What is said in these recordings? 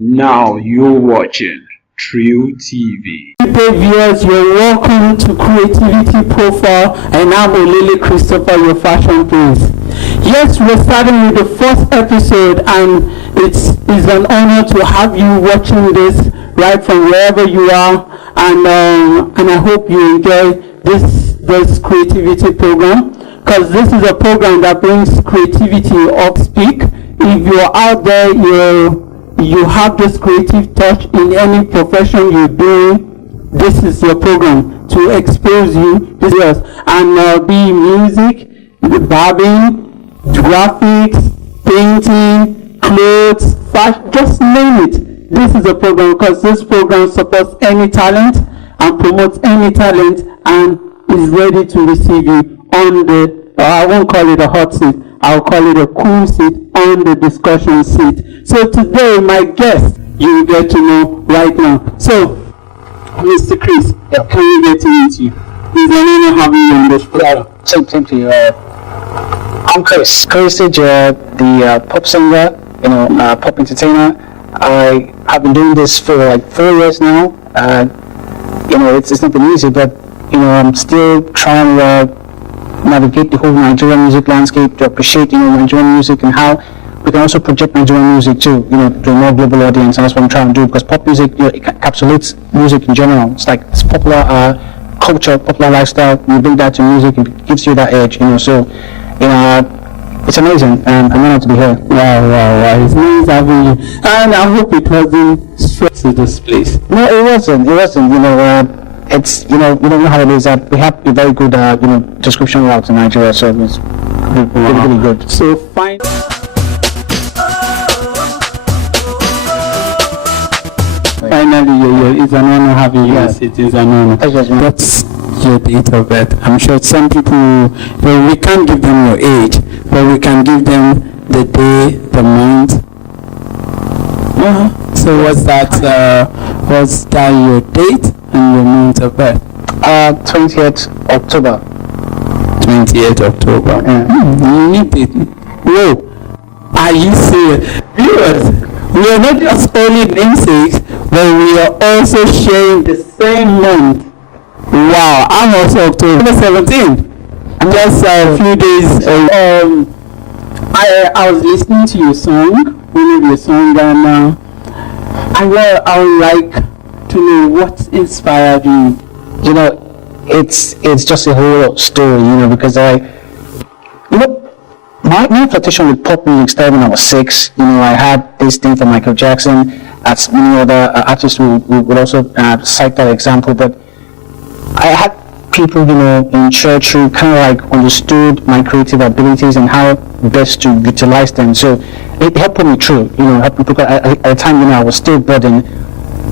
Now you're watching True TV. Good day, viewers. You're welcome to Creativity Profile, and I'm Olele Christopher, your fashion prince. Yes, we're starting with the first episode, and it's an honor to have you watching this right from wherever you are, and I hope you enjoy this creativity program, because this is a program that brings creativity up speak. If you're out there, you have this creative touch in any profession you're doing, this is your program to expose you. This is and be music, barbing, graphics, painting, clothes, fashion, just name it. This is a program, because this program supports any talent and promotes any talent and is ready to receive you on the, I won't call it a hot seat, I'll call it a cool seat on the discussion seat. So today, my guest, you will get to know right now. So, Mr. Chris, can we get to meet you? Is there anyone having you on this program? Same to you. I'm CHRIS EJEAH, the pop singer, pop entertainer. I have been doing this for like 4 years now. It's not been easy, but I'm still trying to navigate the whole Nigerian music landscape, to appreciate Nigerian music and how we can also project Nigerian music to to a more global audience. And that's what I'm trying to do, because pop music it encapsulates music in general. It's popular culture, popular lifestyle. You bring that to music, it gives you that edge. So it's amazing, and I'm honored to be here. Wow. It's nice having you. And I hope it wasn't straight to this place. No, it wasn't. It's you know how it is that we have a very good description route in Nigeria, so it's really good. So finally, it's an honor having you. Yes, it is an honor. What's your date of birth? I'm sure some people, we can't give them your age, but we can give them the day, the month. So what's that your date and your month of birth? 20th October. 28th October. You need it. Whoa. Are you serious? Viewers, we are not just only namesakes, but we are also sharing the same month. Wow, I'm also October 17th. Just a few days ago. I was listening to your song, one of your songs, and I would like to know what inspired you. It's just a whole story, because my flirtation with pop music started when I was 6. I had this thing for Michael Jackson, as many other artists would also cite that example, but I had people, in church who kind of like understood my creative abilities and how best to utilize them. So it helped put me through, helped me, because at the time, I was still budding,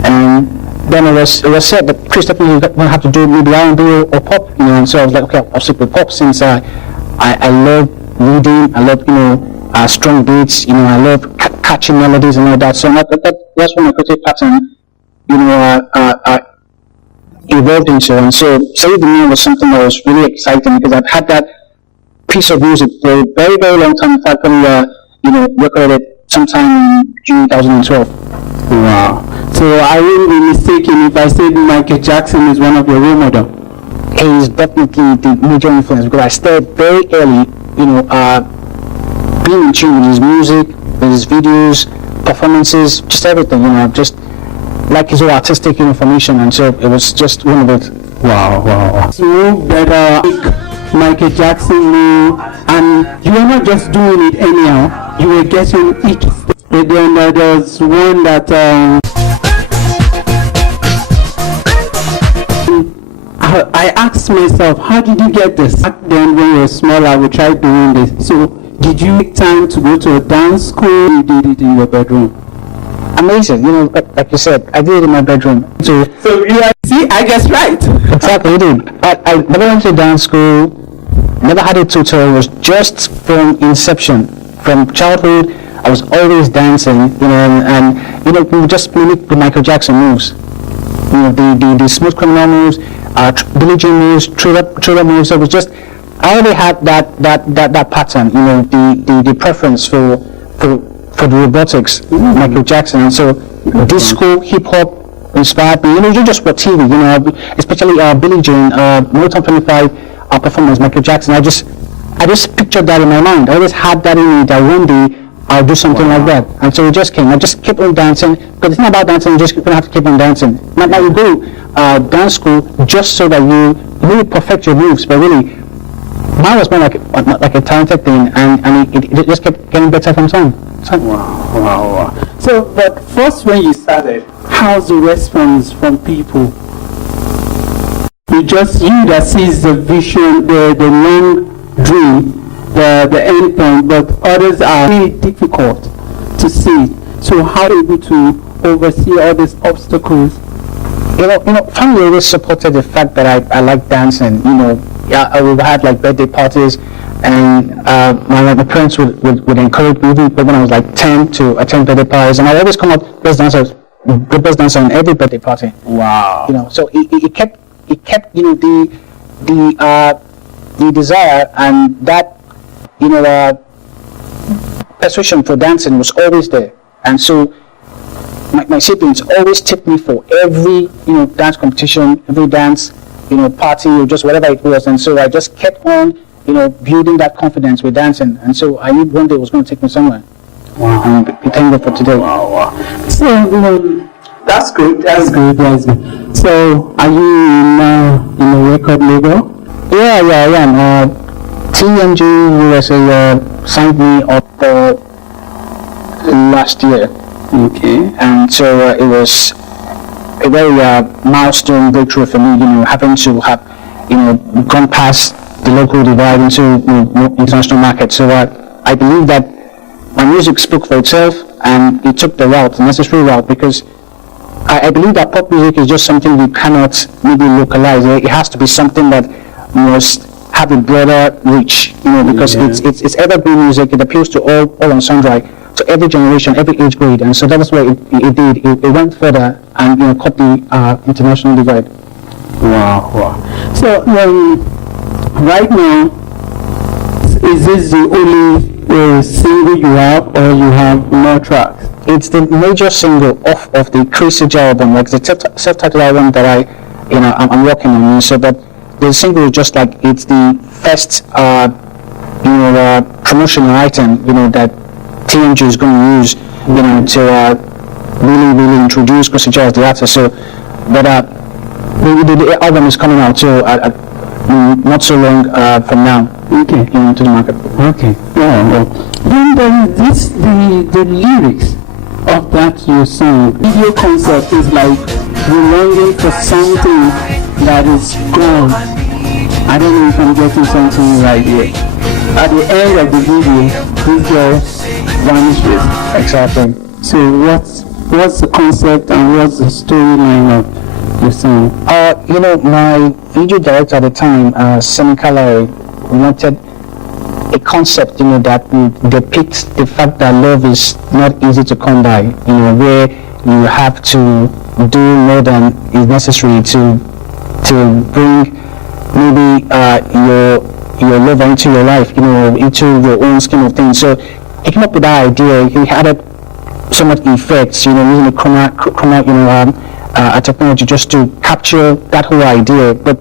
and then it was said that Chris definitely don't have to do maybe R&B or pop, and so I was like, okay, I'll stick with pop, since I love reading, I love strong beats, I love catchy melodies and all that. So that's when my creative pattern evolved into. And so Save the Man was something that was really exciting, because I've had that piece of music for a very, very long time. In fact, when recorded it sometime in June 2012. Wow. So I wouldn't be mistaken if I said Michael Jackson is one of your role models. He is definitely the major influence, because I started very early, being in tune with his music, with his videos, performances, just everything, just like his whole artistic information, and so it was just one of it. Wow. So better Michael Jackson knew, and you were not just doing it anyhow, you were getting each step. And then there was one that I asked myself, how did you get this? Back then when you were small, I would try doing this. So did you take time to go to a dance school? You did it in your bedroom? Amazing, like you said, I did it in my bedroom. So you see, I guess right. Exactly, I did. I never went to dance school, never had a tutor. It was just from inception, from childhood. I was always dancing, and we would just mimic the Michael Jackson moves, the smooth criminal moves, Billie Jean moves, thriller moves. So it was just, I already had that pattern, the preference for for the robotics, Michael Jackson, and so disco, hip hop inspired me. You just watch TV, especially Billie Jean, Motown 25 performance, Michael Jackson. I just pictured that in my mind. I always had that in me that one day I'll do something like that. And so it just came. I just kept on dancing, because it's not about dancing, you just gonna have to keep on dancing. Now you go dance school just so that you really perfect your moves, but really mine was more like a talented thing, and it just kept getting better from time. Wow. So, but first when you started, how's the response from people? It's just you that sees the vision, the long dream, the end point, but others are really difficult to see. So how are you able to oversee all these obstacles? Family always supported the fact that I like dancing. We had like birthday parties, and my parents would encourage me, even when I was like 10, to attend birthday parties, and I always come out the best dancer on every birthday party. Wow. So it kept the desire, and that persuasion for dancing was always there. And so my siblings always tipped me for every dance competition, every dance party, or just whatever it was. And so I just kept on building that confidence with dancing, and so I knew one day it was going to take me somewhere. Wow. And thank God for today. Wow. So that's good. So are you in a record label? Yeah, I am. TMG USA signed me up last year. Okay. And so it was a very milestone breakthrough for me, having to have, gone past the local divide into international market. So I believe that my music spoke for itself, and it took the necessary route, because I believe that pop music is just something you cannot maybe localize. It has to be something that must have a broader reach, because it's evergreen music. It appeals to all and sundry, to every generation, every age grade, and so that is what it did. It went further and cut the international divide. Wow. So right now, is this the only single you have, or you have more tracks? It's the major single off of the CHRIS EJEAH album, like the self-titled album that I'm working on. So that the single is just like it's the first promotional item that TMG is going to use to really introduce CHRIS EJEAH as the artist. So, but the album is coming out too not so long from now. Okay. To the market. Okay. Yeah. Then there is the lyrics of that your song. Video concept is like you're longing for something that is gone. I don't know if I'm getting something right here. At the end of the video, this girl vanishes. Exactly. So what's the concept and what's the storyline of your song? My video director at the time, Seneca, wanted a concept, that would depict the fact that love is not easy to come by, where you have to do more than is necessary to bring maybe your lover into your life, into your own scheme of things. So he came up with that idea. He added so much effects, using the chroma, technology just to capture that whole idea. But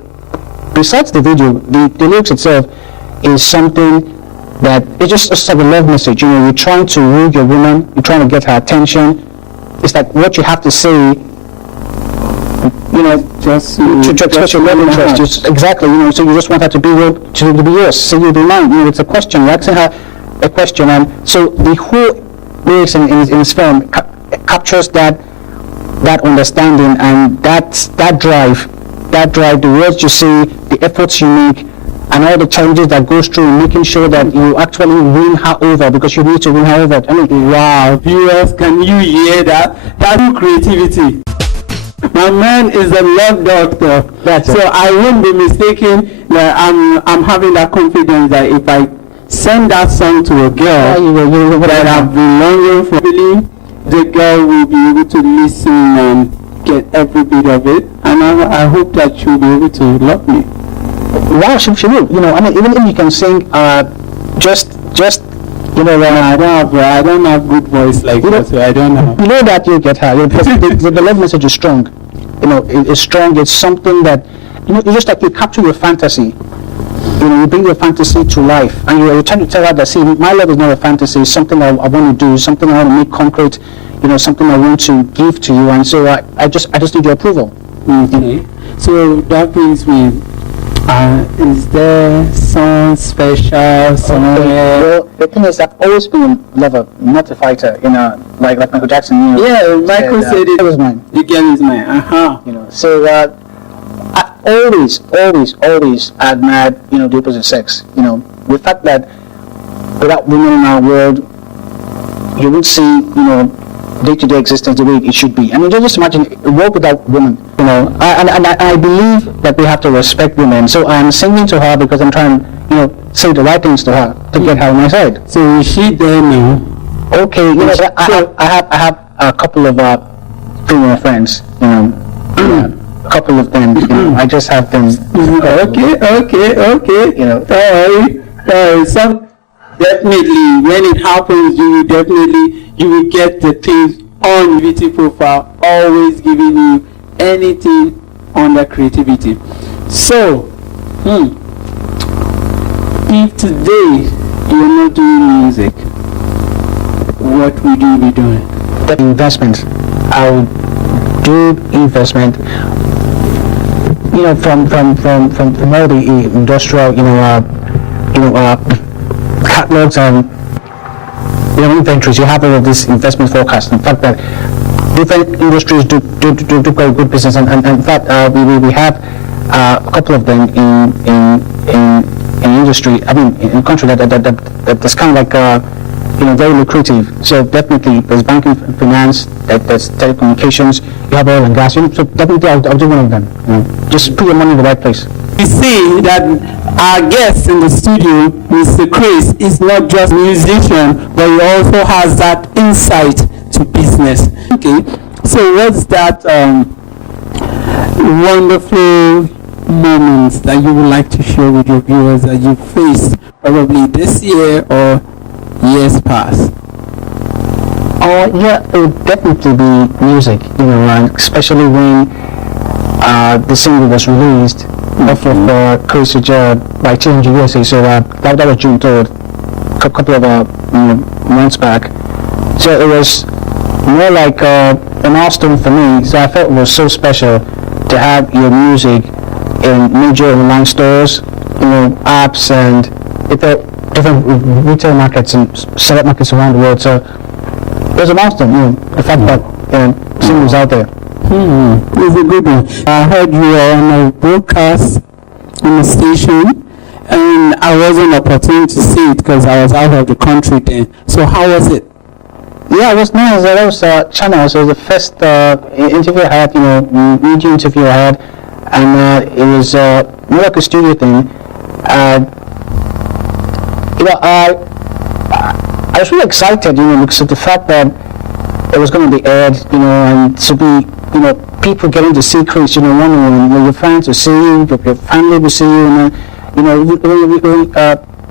besides the video, the lyrics itself is something that it's just like a love message. You're trying to woo your woman, you're trying to get her attention. It's like what you have to say, just to express your love interest. Exactly, so you just want her to be yours, say you'll be mine. It's a question. You're asking her a question, and so the whole lyrics in his film captures that understanding and that drive, the words you say, the efforts you make, and all the challenges that goes through making sure that you actually win her over, because you need to win her over. Wow, viewers, can you hear that? That's creativity. My man is a love doctor. So I won't be mistaken that I'm having that confidence that if I send that song to a girl that I've been longing for, the girl will be able to listen and get every bit of it, and I hope that she'll be able to love me. Wow, she will. Even if you can sing just You know, I don't have good voice like that, so I don't know. You know that you get high. Because the love message is strong. You know, it's strong. It's something that, you know, it's just like you capture your fantasy. You know, you bring your fantasy to life, and you're trying to tell her that, see, my love is not a fantasy. It's something I want to do, something I want to make concrete. You know, something I want to give to you, and so I just need your approval. Okay. So that brings me. Is there some special somewhere? Well, the thing is, I've always been a lover, not a fighter. You know, like Michael Jackson. You know, Yeah, Michael said it. That was mine. The girl is mine. You know, so I always admired, you know, the opposite sex. You know, the fact that without women in our world, you would see, you know, day-to-day existence the way it should be. I mean, just imagine a world without women, you know. And I believe that we have to respect women. So I'm singing to her because I'm trying, you know, say the right things to her to get her on my side. So is she there now? Okay, you know, I have a couple of female friends, you know, a couple of them. You know, I just have them. Okay. You know, So definitely, when it happens, you will get the things on beauty profile, always giving you anything under creativity. So, if today you're not doing music, what would you be doing? the investment. I would do investment. You know, from all the industrial, catalogs and, you know, inventories. You have all of this investment forecast. In fact, that different industries do quite good business, and in fact, we have a couple of them in industry. I mean, in the country that's kind of like very lucrative. So definitely, there's banking, finance, there's telecommunications. You have oil and gas. So definitely, I'll do one of them. Just put your money in the right place. We see that our guest in the studio, Mr. Chris, is not just a musician, but he also has that insight to business. Okay, so what's that wonderful moments that you would like to share with your viewers that you faced probably this year or years past? Yeah, it would definitely be music, and especially when the single was released off of CHRIS EJEAH by Change USA. So that was June 3rd, a couple of months back. So it was more like a milestone for me. So I felt it was so special to have your music in major online stores, apps, and different retail markets and select markets around the world. So it was a milestone, the fact that singles out there. It's a good one. I heard you were on a broadcast in the station, and I wasn't opportunity to see it because I was out of the country then. So how was it? Yeah, it was nice. That was channel. So it was the first interview I had, media interview I had, and it was more like a studio thing. I was really excited, because of the fact that it was going to be aired, and to be, people getting to see CHRIS, one-on-one, your friends will see you, your family will see you, and then,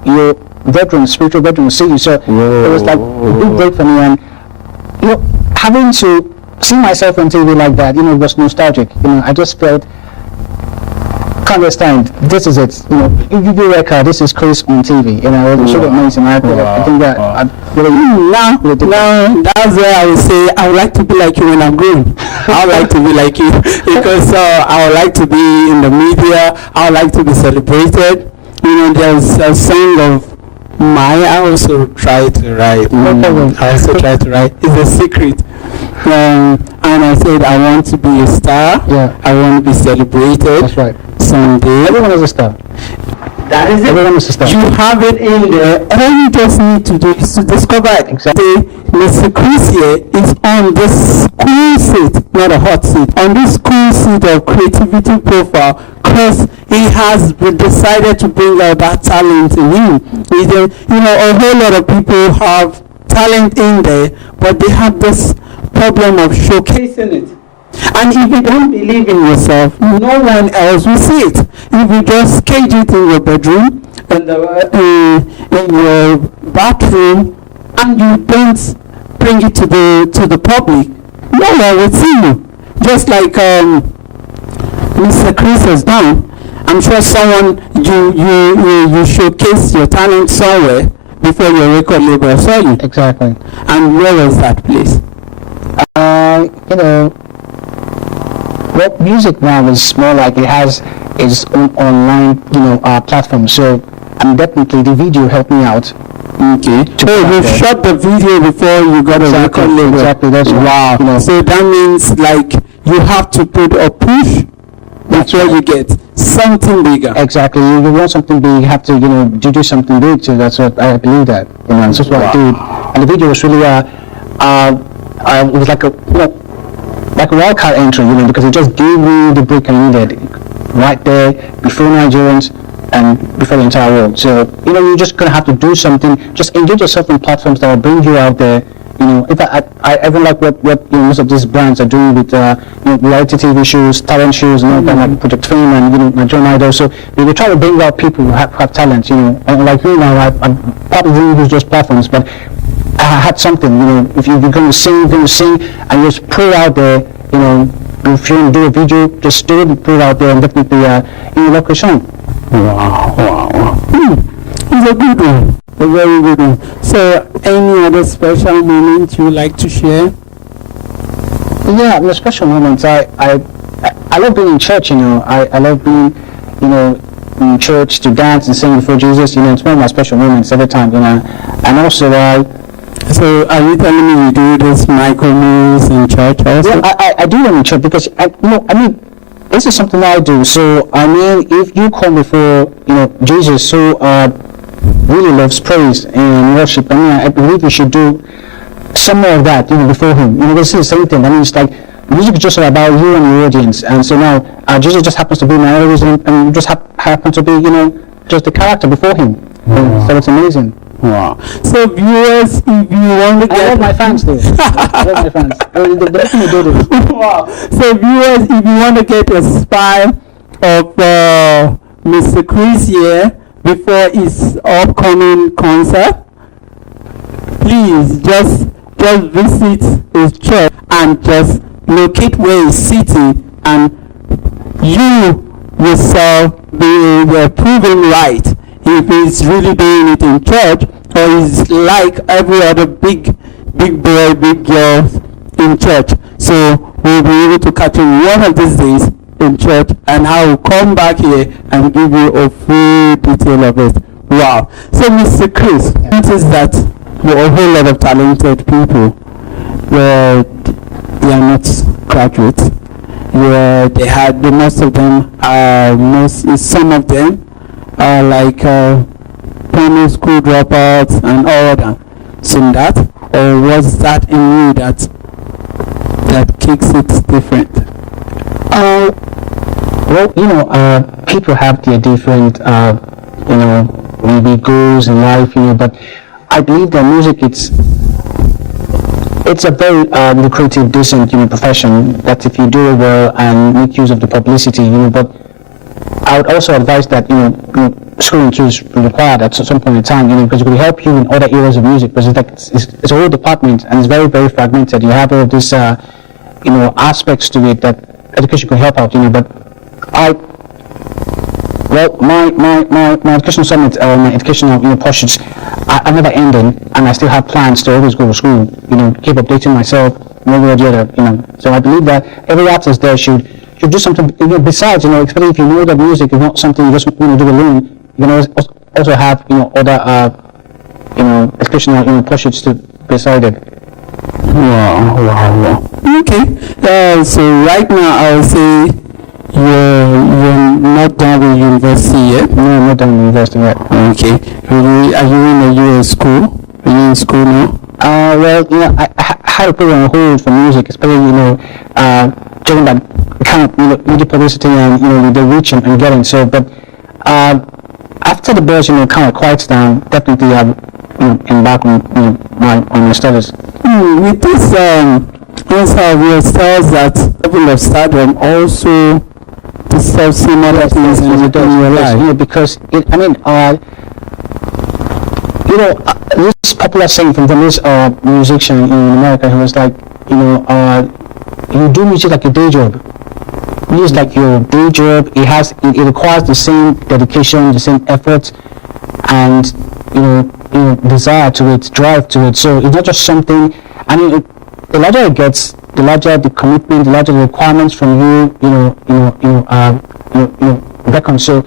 your veteran, spiritual veteran will see you. So it was like a big break for me, and having to see myself on TV like that, was nostalgic. I just felt, can't understand. This is it. You record. This is CHRIS on TV. It was so amazing. I think that now that's where I would say I would like to be like you when I'm grown. I would like to be like you because I would like to be in the media. I would like to be celebrated. There's a song of mine. I also try to write. I also try to write. It's a secret. And I said I want to be a star. Yeah. I want to be celebrated. That's right. Someday. Everyone is a star. That is it. Everyone is a star. You have it in there. All you just need to do is to discover it. Exactly. Mr. Chris here is on this cool seat, not a hot seat, on this cool seat of creativity profile, because he has decided to bring out that talent in him. A whole lot of people have talent in there, but they have this problem of showcasing it. And if you don't believe in yourself, no one else will see it. If you just cage it in your bedroom, in your bathroom, and you don't bring it to the public, no one will see you. Just like Mr. Chris has done. I'm sure someone you showcase your talent somewhere before your record label saw you. Exactly. And where was that place? You know, well, music now is more like it has its own online, platform. So, and definitely the video helped me out. Okay. So you shot the video before you got a record label. Exactly. That's wow. You know, so that means like you have to put a push before you get something bigger. Exactly. You want something big, you have to, do something big. So that's what I believe that. And that's what I did. And the video was really it was like a wildcard entry, because it just gave me the break I needed right there before Nigerians and before the entire world. So, you're just going to have to do something, just engage yourself in platforms that will bring you out there. In fact, I even like what most of these brands are doing with reality TV shows, talent shows, and all that, like Project Fame and Nigerian Idol. So they try to bring out people who have talent. And like now, I probably didn't use those platforms, but I had something. If you're going to sing, and just put it out there. If you want to do a video, just do it and put it out there, and definitely in your local song. Wow. It's a good one. A very good one. So, any other special moment you like to share? Yeah, the special moments. I love being in church. I love being, in church to dance and sing before Jesus. It's one of my special moments every time. And also So, are you telling me you do this micro moves in church also? Yeah, I do them in church because this is something I do. So if you come before Jesus, who really loves praise and worship, I believe you should do some more of that, before him. This is the same thing. It's like music is just about you and your audience, and so now Jesus just happens to be my audience, and you just happen to be just the character before him. So it's amazing. Wow. So viewers, if you want to get... I love my fans too. I love my fans. They definitely do this. Wow. So viewers, if you want to get a spy of Mr. Chris here before his upcoming concert, please just visit his church and just locate where he's sitting, and you yourself be proven right if he's really doing it in church, or he's like every other big boy, big girl in church. So we'll be able to catch him one of these days in church, and I will come back here and give you a full detail of it. Wow. So Mr. Chris, notice that there are a whole lot of talented people where they are not graduates, where they had most of them some of them are like primary school dropouts and all that. So that, or was that in you that kicks it different? People have their different maybe goals in life, but I believe that music it's a very lucrative, decent profession that if you do it well and make use of the publicity, but I would also advise that schooling too is required at some point in time, because it will help you in other areas of music, because it's a whole department and it's very, very fragmented. You have all of these aspects to it that education can help out, but my educational summit, my educational pursuits are never ending, and I still have plans to always go to school, keep updating myself one way or the other, So I believe that every artist there should do something, besides, especially if you know that music is not something you just want to do alone. You can also have, other, educational pursuits to beside it. Wow. Okay. So right now I'll say you're not done with university yet? No, I'm not done with university yet. Okay. Are you in a school? Are you in school now? I had to put it on hold for music, especially, during that kind of media publicity and, the reach and getting. So, but after the buzz, kind of quiets down, definitely embark on my studies. With this answer, we tells that level of stardom also deserves some other things in your life. Because this popular saying from this musician in America, he was like, you do music like a day job. Music like your day job. It requires the same dedication, the same effort, and desire to it, drive to it. So it's not just something. I mean, the larger it gets, the larger the commitment, the larger the requirements from you. Reckon. So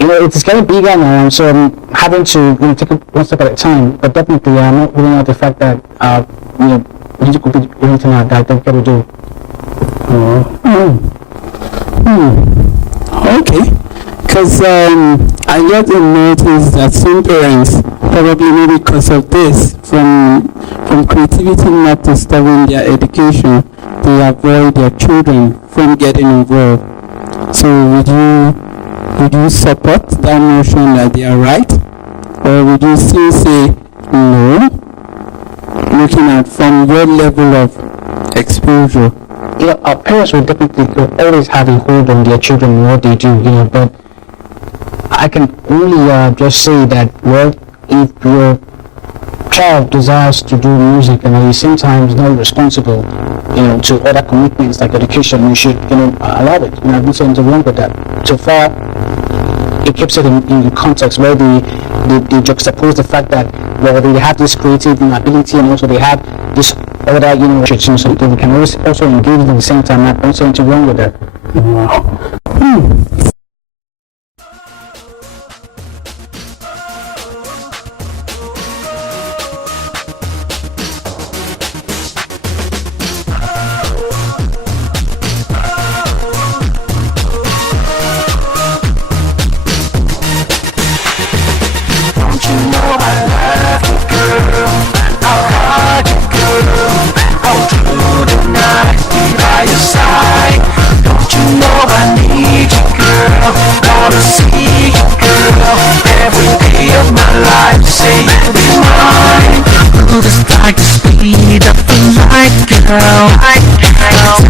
it's getting bigger now, so I'm having to take it one step at a time. But definitely, I'm not ruling out the fact that we need to complete everything that I think we do. Okay. Because I get to notice that some parents, probably maybe because of this, from creativity not disturbing their education, they avoid their children from getting involved. So would you support that notion that they are right? Or would you still say no, looking at from your level of exposure? Our parents will definitely always have a hold on their children and what they do, but I can only just say that, well, if your child desires to do music and at the same time is not responsible, to other commitments like education, you should, allow it. I don't see anything wrong with that. So far, it keeps it in context where they juxtapose the fact that, well, they have this creative ability and also they have this other, so they can also engage at the same time. I don't see anything wrong with that.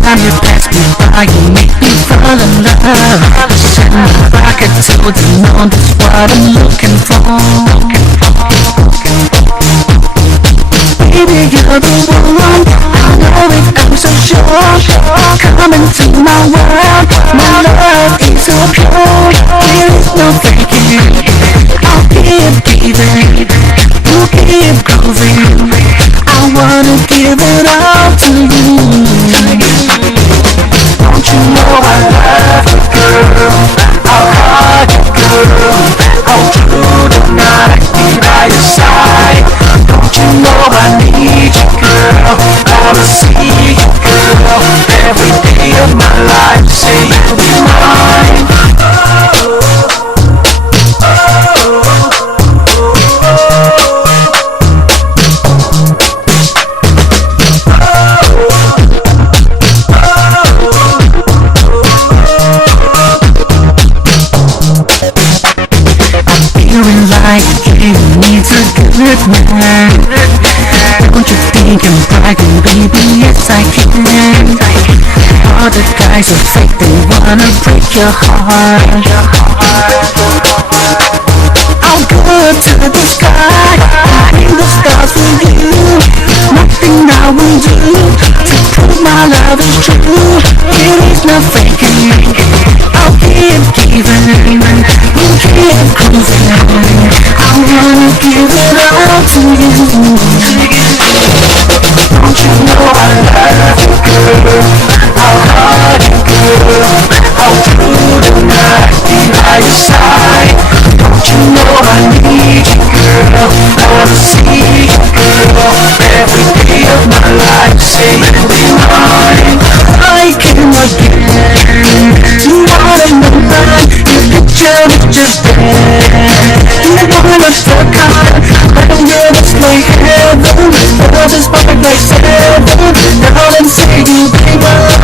Time you pass me by, you make me fall in love. Send me back, I told you, know that's what I'm looking for. Baby, you're the one, I know it, I'm so sure. Come into my world, my love is so pure. There is no faking, I'll keep giving, you keep grooving. I wanna give it all to you. Don't you know I love you, girl? I'll hug you, girl. All through the night, be by your side. Don't you know I need you, girl? Wanna see you, girl. Every day of my life, say you'll be mine. Needs a good man. Don't you think I'm bragging, baby? Yes, I can. All the guys are fake, they wanna break your heart. I'll go to the sky, bring the stars with you. Nothing I will do to prove my love is true. It is no faking, I'll keep giving, we'll keep cruising. I wanna give it all to you. Don't you know I love you, girl? I'll hug you, girl. All through the night, be by your side. Don't you know I need you, girl? Wanna see you, girl. Every day of my life, say you'll be mine. I came again. You wanna know mine? Your picture is just there. You wanna fuck on? I don't know what's like heaven. Love is perfect like seven. Darling, say you'll be mine.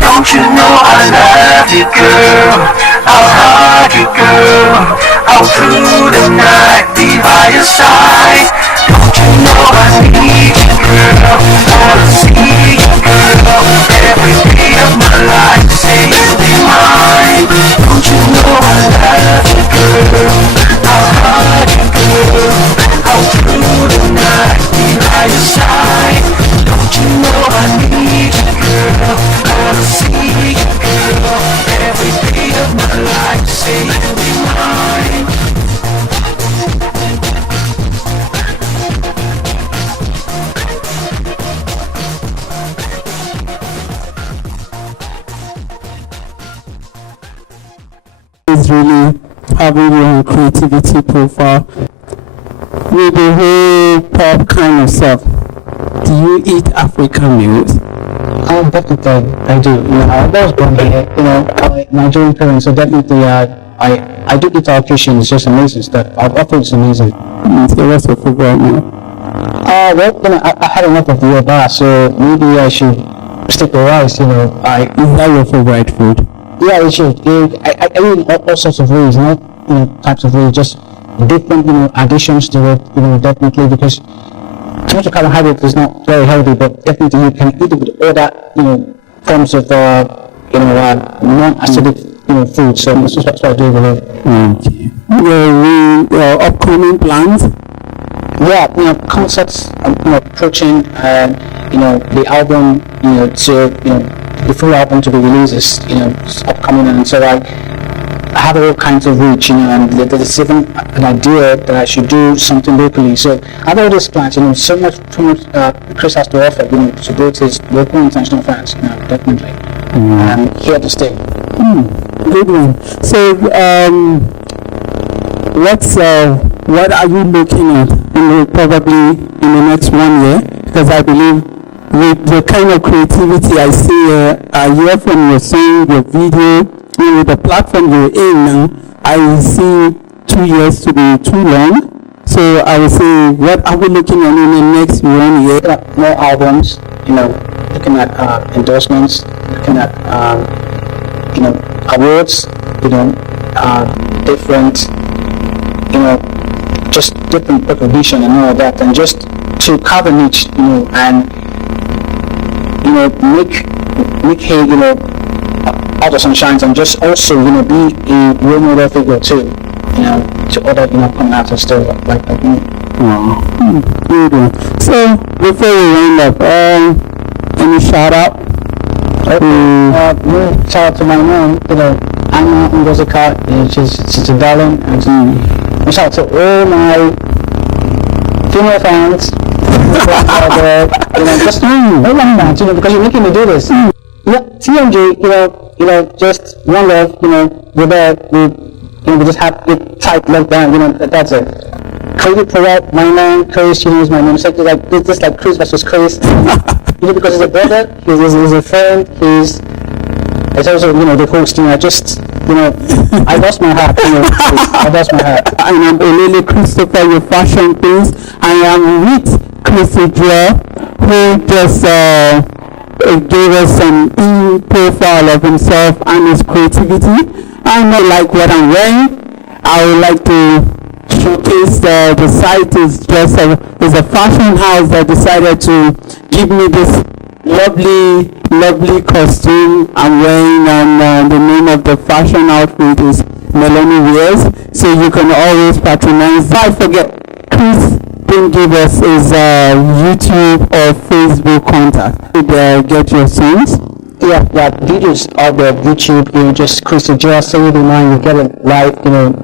Don't you know I love you, girl? I'll hug you, girl. All through the night, be by your side. Don't you know I need you, girl? Wanna see you, girl. Every day of my life, say you'll be mine. Don't you know I love you, girl? I'll is really having you on creativity profile. With the whole pop kind of stuff, do you eat African meals? Definitely, I do. I was born here, Nigerian parents, so definitely, I do eat our kitchen. It's just amazing stuff. Our food is amazing. So what's your favorite meal? I had enough of the Yoruba, so maybe I should stick with rice. Is that your favorite food? Yeah, it should. I eat all sorts of ways, not types of ways, just different additions to it. Definitely, because too much carbohydrate is not very healthy, but definitely you can eat it with other forms of non-acidic food. So this is what I do with it. Okay. Your upcoming plans? Yeah, concerts, approaching, and the album, the full album to be released is upcoming, and so I have all kinds of reach, and there's even an idea that I should do something locally. So I have all these plans, so much Chris has to offer, to both his local and international fans, definitely, and here to stay. Good one. So, what are you looking at probably in the next 1 year? Because I believe with the kind of creativity I see, I hear from your song, your video, the platform you're in now, I see 2 years to be too long. So I would say, what are we looking at in the next 1 year? More albums, looking at endorsements, looking at awards, different, just different recognition and all of that, and just to carve a niche, and make hay, out of sunshine, and just also, be a role model figure too, to other, coming artists too, like me. Wow. Good one. So before we round up, any shout out? Shout out to my mom, Anna Ngozika, she's a darling, and shout out to all my female fans, just all my fans, because you're making me do this. Yeah, TMJ, just one love, we're there, we just have it tight lockdown, that's it. Cody Perot, my name, Chris, is my name, so it's just like Chris versus Chris, because he's a brother, he's a friend, he's also, the host, I just, I lost my heart, I lost my heart. And I'm Olele Christopher, your fashion prince. I am with CHRIS EJEAH, who just gave us an in-profile of himself and his creativity. I not like what I'm wearing. I would like to showcase the site is just is a fashion house that decided to give me this lovely costume I'm wearing, and the name of the fashion outfit is Melanie Wears, so you can always patronize. I forget, Chris didn't give us his YouTube or Facebook contact. Get your songs. Yeah, videos are the YouTube, just CHRIS EJEAH, save it in mind, you get it live,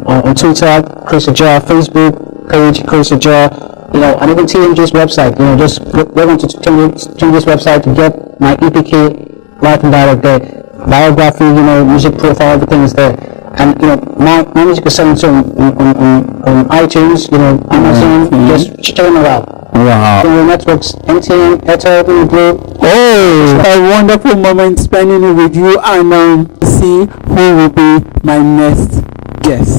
on Twitter, CHRIS EJEAH, Facebook page, CHRIS EJEAH, and even TMJ's website, just go on to TMJ's website to get my EPK live and direct there, biography, music profile, everything is there. And, my music is selling on iTunes, Amazon, just check them out. Wow. Networks, MTN, Airtel, Glo. Oh, a wonderful moment spending it with you, and see who will be my next guest.